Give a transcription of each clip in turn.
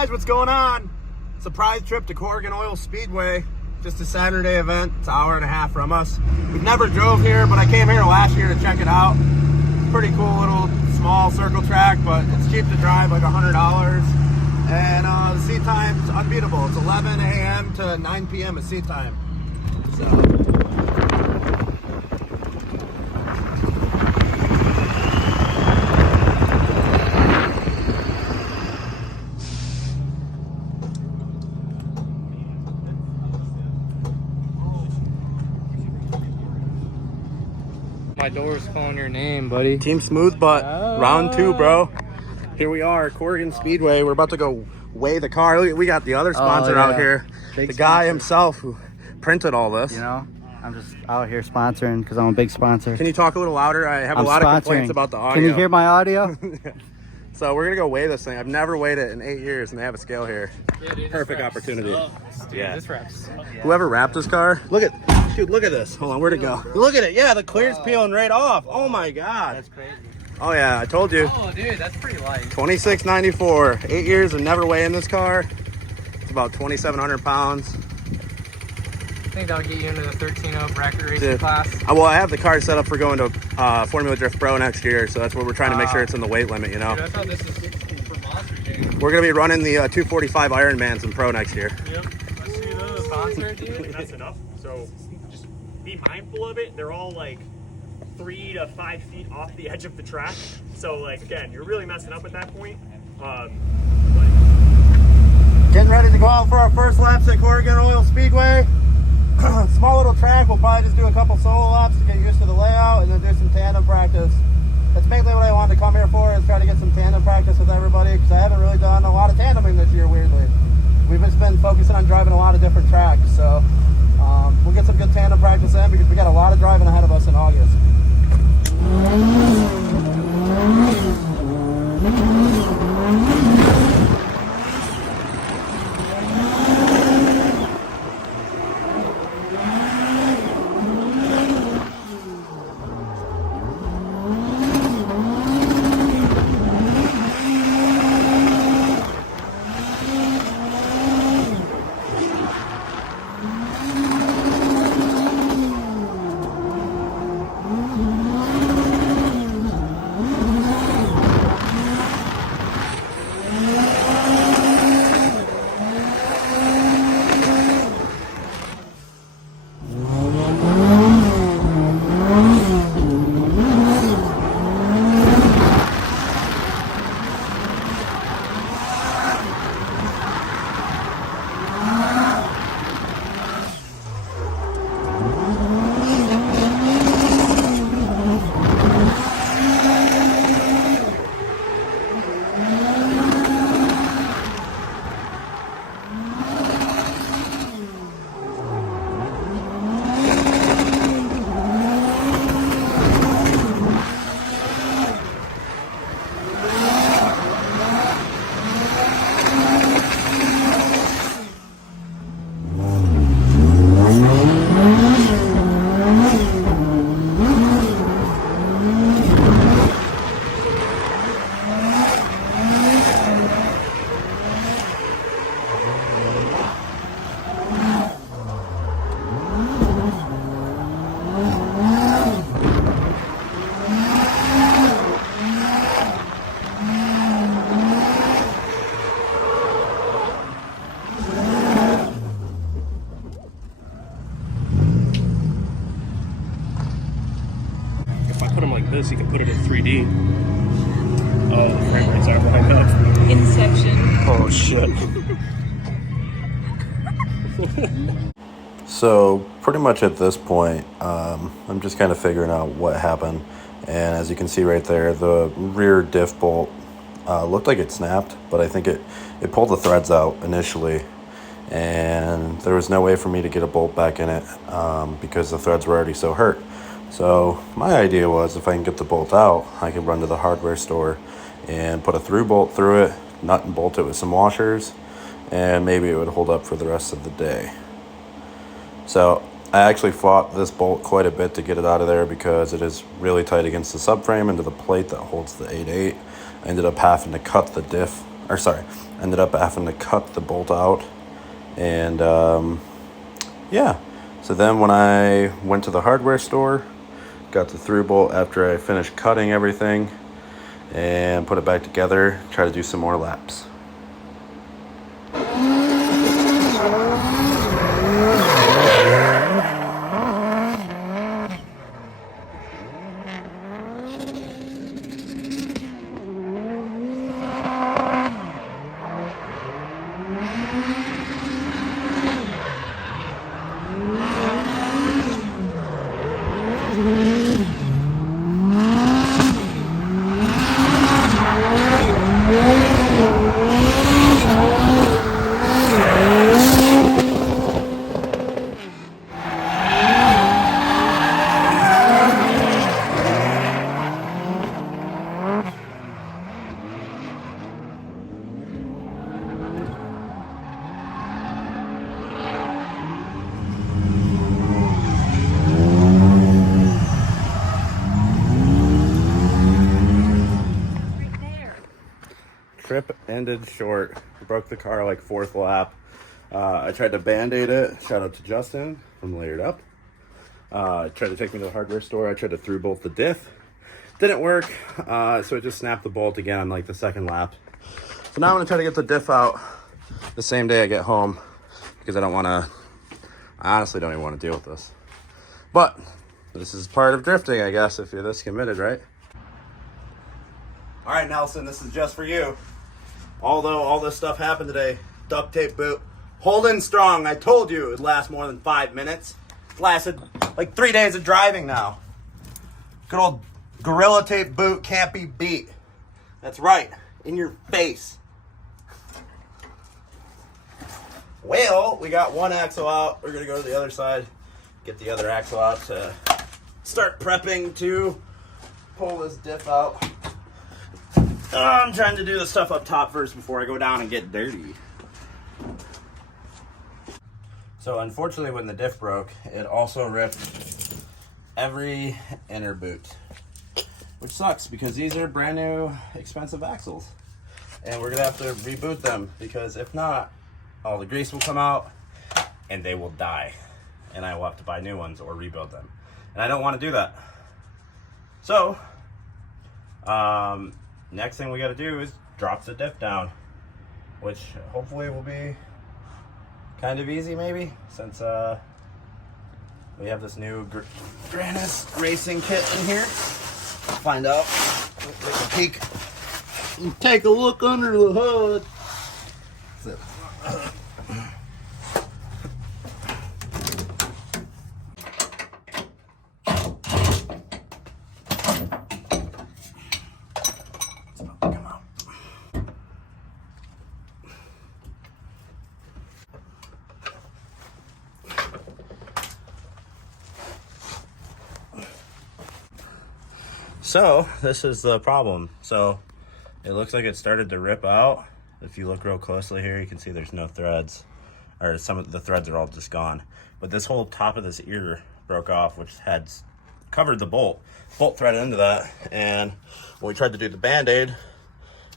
guys, what's going on? Surprise trip to Corrigan Oil Speedway. Just a Saturday event. It's an hour and a half from us. We've never drove here, but I came here last year to check it out. Pretty cool little small circle track, but it's cheap to drive, like $100. And the seat time's unbeatable. It's 11 a.m. to 9 p.m. is seat time. So. My door's calling your name, buddy. Team Smooth Butt, round 2, bro. Here we are, Corrigan Speedway. We're about to go weigh the car. Look, we got the other sponsor out here. The guy himself who printed all this. You know, I'm just out here sponsoring because I'm a big sponsor. Can you talk a little louder? I have a lot of complaints about the audio. Can you hear my audio? So we're gonna go weigh this thing. I've never weighed it in 8 years, and they have a scale here. Yeah, dude, perfect opportunity. Yeah, this wraps. Whoever wrapped this car, look at, dude, look at this. Hold on, where'd it go? Look at it. Yeah, the clear's peeling right off. Oh my god. That's crazy. Oh yeah, I told you. Oh, dude, that's pretty light. $26.94. 8 years of never weighing this car. It's about 2,700 pounds. I think that'll get you into the 13.0 bracket racing class. Well, I have the car set up for going to Formula Drift Pro next year, so that's what we're trying to make sure it's in the weight limit, you know? Dude, I thought this was for Monster Jam. We're going to be running the 245 Ironmans in Pro next year. Yep. I see those. Sponsor, dude. And that's enough. So just be mindful of it. They're all like 3 to 5 feet off the edge of the track. So like, again, you're really messing up at that point. Getting ready to go out for our first laps at Corrigan Oil Speedway. Small little track. We'll probably just do a couple solo laps to get used to the layout and then do some tandem practice. That's mainly what I wanted to come here for, is try to get some tandem practice with everybody, because I haven't really done a lot of tandeming this year, weirdly. We've just been focusing on driving a lot of different tracks, so we'll get some good tandem practice in, because we got a lot of driving ahead of us in August. This, you can put it in 3D. Oh, the frame rate's out behind that. Inception. Oh shit. So pretty much at this point, I'm just kind of figuring out what happened. And as you can see right there, the rear diff bolt looked like it snapped, but I think it pulled the threads out initially. And there was no way for me to get a bolt back in it because the threads were already so hurt. So my idea was, if I can get the bolt out, I could run to the hardware store and put a through bolt through it, nut and bolt it with some washers, and maybe it would hold up for the rest of the day. So I actually fought this bolt quite a bit to get it out of there because it is really tight against the subframe into the plate that holds the 8.8. I ended up having to cut the diff or sorry, ended up having to cut the bolt out. And yeah, so then when I went to the hardware store, got the through bolt after I finished cutting everything and put it back together, try to do some more laps. Trip ended short. Broke the car like 4th lap. I tried to band-aid it. Shout out to Justin from Layered Up. Tried to take me to the hardware store. I tried to through bolt the diff. Didn't work, so I just snapped the bolt again on like the 2nd lap. So now I'm gonna try to get the diff out the same day I get home, because I honestly don't even want to deal with this. But this is part of drifting, I guess, if you're this committed, right? All right, Nelson, this is just for you. Although all this stuff happened today, duct tape boot, holding strong. I told you it would last more than 5 minutes. It's lasted like 3 days of driving now. Good old Gorilla Tape boot can't be beat. That's right, in your face. Well, we got one axle out. We're gonna go to the other side, get the other axle out to start prepping to pull this diff out. I'm trying to do the stuff up top first before I go down and get dirty. So unfortunately, when the diff broke, it also ripped every inner boot, which sucks because these are brand new expensive axles. And we're gonna have to reboot them, because if not, all the grease will come out and they will die. And I will have to buy new ones or rebuild them. And I don't want to do that. So, next thing we got to do is drop the diff down, which hopefully will be kind of easy, maybe, since we have this new Grannis racing kit in here. Find out. Take a peek. Take a look under the hood. So, So this is the problem. So it looks like it started to rip out. If you look real closely here, you can see there's no threads, or some of the threads are all just gone. But this whole top of this ear broke off, which had covered the bolt threaded into that. And when we tried to do the Band-Aid,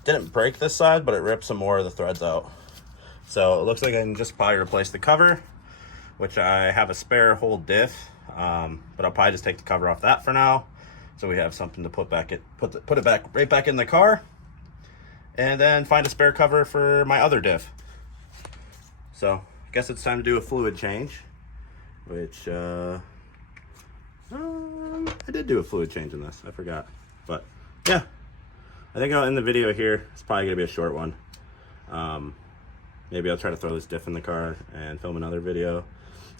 didn't break this side, but it ripped some more of the threads out. So it looks like I can just probably replace the cover, which I have a spare whole diff, but I'll probably just take the cover off that for now. So we have something to put it back right back in the car, and then find a spare cover for my other diff. So I guess it's time to do a fluid change, which I did do a fluid change in this. I forgot, but yeah, I think I'll end the video here. It's probably gonna be a short one. Maybe I'll try to throw this diff in the car and film another video.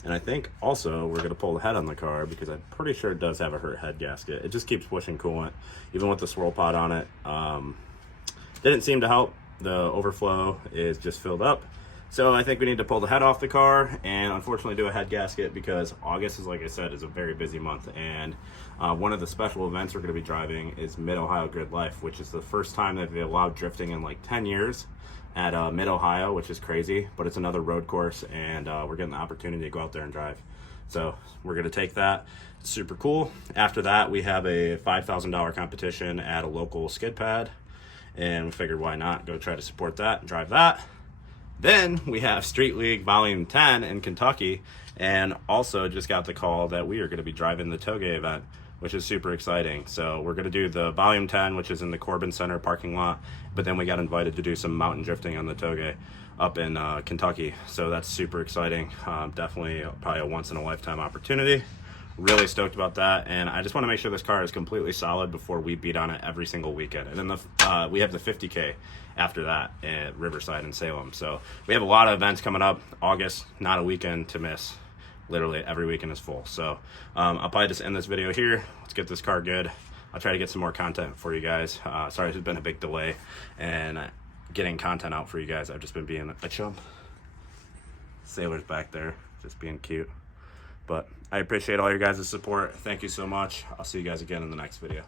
And I think also we're gonna pull the head on the car, because I'm pretty sure it does have a hurt head gasket. It just keeps pushing coolant, even with the swirl pod on it. Didn't seem to help. The overflow is just filled up. So I think we need to pull the head off the car and unfortunately do a head gasket, because August is, like I said, is a very busy month. And one of the special events we're gonna be driving is Mid-Ohio Grid Life, which is the first time that they've allowed drifting in like 10 years. At Mid-Ohio, which is crazy, but it's another road course, and we're getting the opportunity to go out there and drive. So we're gonna take that. It's super cool. After that, we have a $5,000 competition at a local skid pad, and we figured why not go try to support that and drive that. Then we have Street League Volume 10 in Kentucky, and also just got the call that we are going to be driving the Toge event, which is super exciting. So we're going to do the Volume 10, which is in the Corbin Center parking lot, but then we got invited to do some mountain drifting on the Toge up in Kentucky. So that's super exciting. Definitely probably a once-in-a-lifetime opportunity. Really stoked about that, and I just want to make sure this car is completely solid before we beat on it every single weekend. And then we have the 50K after that at Riverside and Salem. So we have a lot of events coming up. August, not a weekend to miss. Literally every weekend is full. So I'll probably just end this video here. Let's get this car good. I'll try to get some more content for you guys. Sorry, there's been a big delay and getting content out for you guys. I've just been being a chump. Sailor's back there, just being cute. But I appreciate all your guys' support. Thank you so much. I'll see you guys again in the next video.